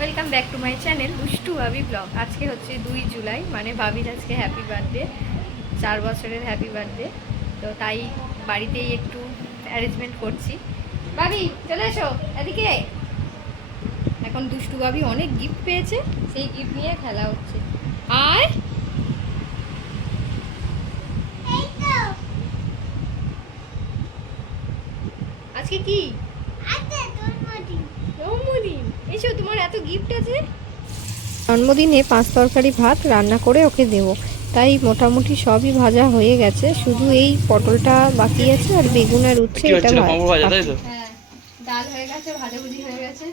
Welcome back to my channel দুষ্টু ভাবি blog. আজকে হচ্ছে 2 জুলাই, মানে ভাবির আজকে হ্যাপি বার্থডে, 4 বছরের হ্যাপি বার্থডে। তো তাই বাড়িতেই একটু অ্যারেঞ্জমেন্ট করছি। ভাবি চলে এসো এদিকে। এখন দুষ্টু ভাবি অনেক গিফট পেয়েছে, সেই গিফট নিয়ে খেলা হচ্ছে। আর আজকে কি জন্মদিন, এসো তোমার এত গিফট আছে। জন্মদিনে 5 তরকারি ভাত রান্না করে ওকে দেব, তাই মোটামুটি সবই ভাজা হয়ে গেছে, শুধু এই পটলটা বাকি আছে আর বেগুন আর উচ্ছে এটা ভাজা। হ্যাঁ, ডাল হয়ে গেছে, ভাজাভুজি হয়ে গেছে,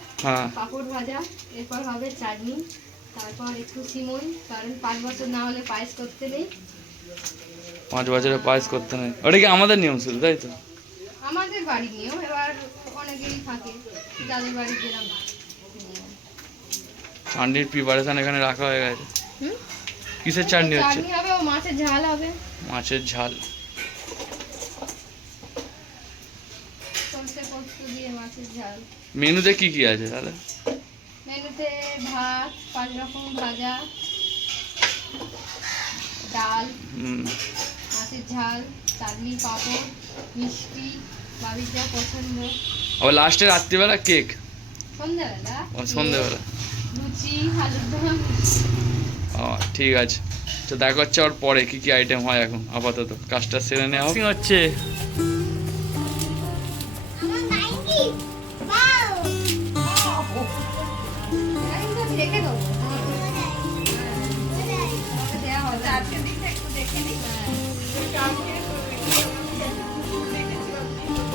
পাঁপড় ভাজা, এরপর হবে চাটনি, তারপর একটু সিমই, কারণ 5 বছর না হলে পায়েস করতে নেই। 5 বছরে পায়েস করতে নেই, ওটা কি আমাদের নিয়ম ছিল তাই তো? আমাদের বাড়ির নিয়ম, এবার অনেকেরই থাকে, যাদের বাড়ি গেলাম। চাটনির প্রিপারেশন এখানে রাখা হয়ে গেছে। কিসের চাটনি হচ্ছে? চাটনি হবে, ও মাছের ঝাল হবে। মাছের ঝাল, সরষে পোস্ত দিয়ে মাছের ঝাল। মেনুতে কি কি আছে তাহলে? মেনুতে ভাত, 5 রকম ভাজা, ডাল, মাছের ঝাল, চাটনি, পাঁপড়, মিষ্টি, বাবির যা পছন্দ। আবার লাস্টে রাত্রিবেলা কেক। সন্ধ্যাবেলা সন্ধ্যাবেলা লুচি, আলুর দম। ঠিক আছে, তো দেখা হচ্ছে ওর পরে কি কি আইটেম হয়। এখন আপাতত কাজটা সেরে নেওয়া হচ্ছে।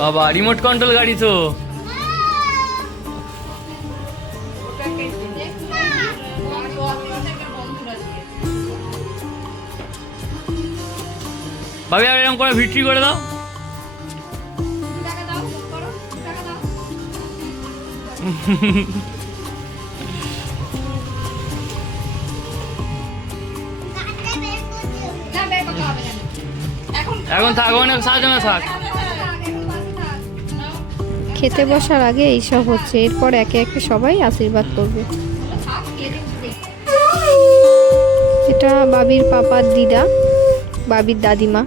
বাবা রিমোট কন্ট্রোল গাড়ি তো। ভাবি আর এরকম করে ভিট্রি করে দাও। এখন থাক, অনেক সাজানো থাক। খেতে বসার আগে এইসব হচ্ছে, এরপর একে একে সবাই আশীর্বাদ করবে। এটা বাবির পাপার দিদা, বাবির দাদিমা।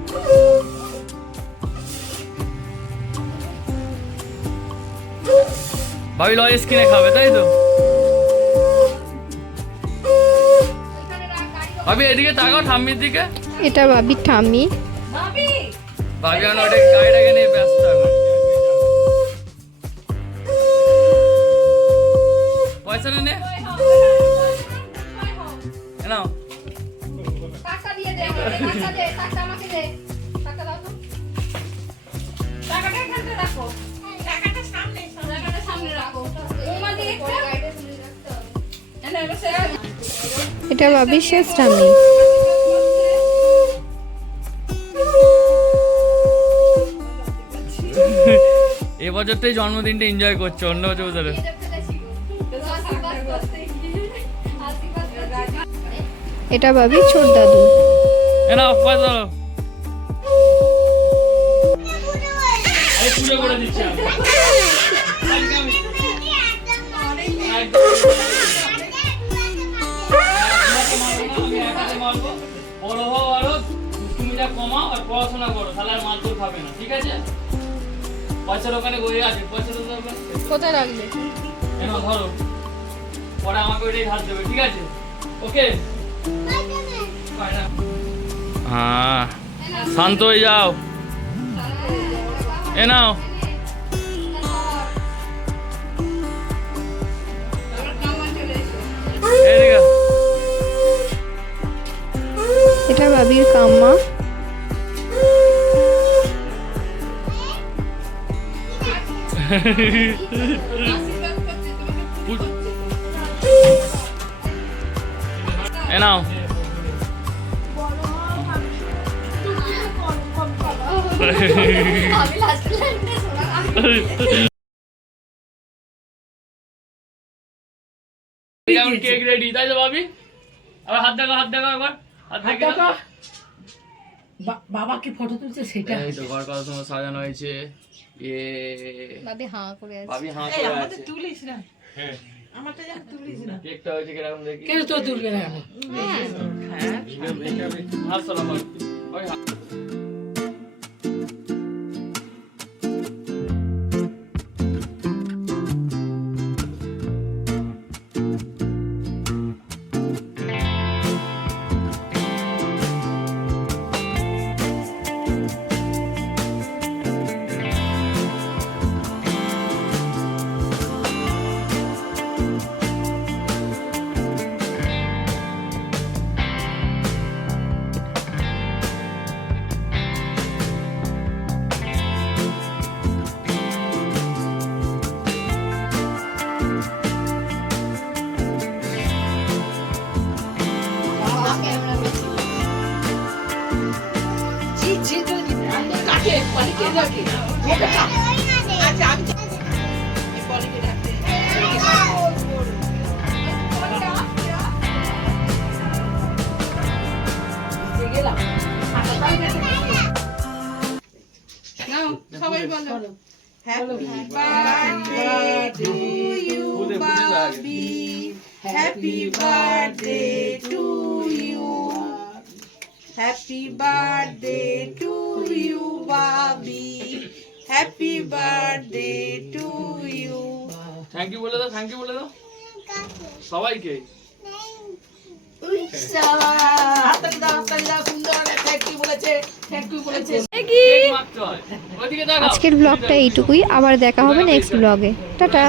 ভাবি লজেস কিনে খাবে তাই তো? ভাবি এদিকে তাকাও, ঠাম্মির দিকে। এটা বাবির ঠাম্মি। ভাবি এখন ওটা গাড়িটাকে নিয়ে ব্যস্ত এখন। পয়সা নে নাও। এটা বাবির শেষ ঠাম্মি। এবছরটাই জন্মদিনটা এনজয় করছে, অন্য বছর ধরে। এটা বাবির ছোট দাদু। এনাও পয়সা পুজো করে দিচ্ছি আমি। বড় হও আরো, তুমিটা কমাও আর পড়াশোনা করো, তাহলে আর মারধর খাবে না, ঠিক আছে? পয়সার ওখানে বই আছে, পয়সার কোথায় রাখবে? এনাও ধরো, পরে আমাকে ওইটাই হাত দেবে, ঠিক আছে? ওকে, হ্যাঁ শান্ত হয়ে যাও। এ নাও। এটা বাবির কাম্মা। এ নাও। কেক রেডি তাই তো ভাবি? আবার হাত দেখাও, হাত দেখাও, একবার হাত দেখাও। বাবা কি ফটো তুলছে সেটা? এই তো ঘর কত সুন্দর সাজানো হয়েছে। বাবি হাঁ করে আছে। ভাবি হাঁ করে আছে। তুলিস না। হ্যাঁ কেকটা হয়েছে কিরকম দেখি। কেন তো তুলবে না কেন? হাত সরা বল। ওই হাত। সবাই বলো happy birthday to you Babi, happy birthday to you, happy birthday to you Babi, happy birthday to you. Thank you বলে দাও, থ্যাংক ইউ বলে দাও সবাইকে। হাততালি দাও, হাততালি দাও, সুন্দর থ্যাংক ইউ বলেছে, থ্যাংক ইউ বলেছে। কেক মাখতে হয়। ওইদিকে তাকাও। আজকের ব্লগটা এইটুকুই, আবার দেখা হবে নেক্সট ব্লগে। টাটা।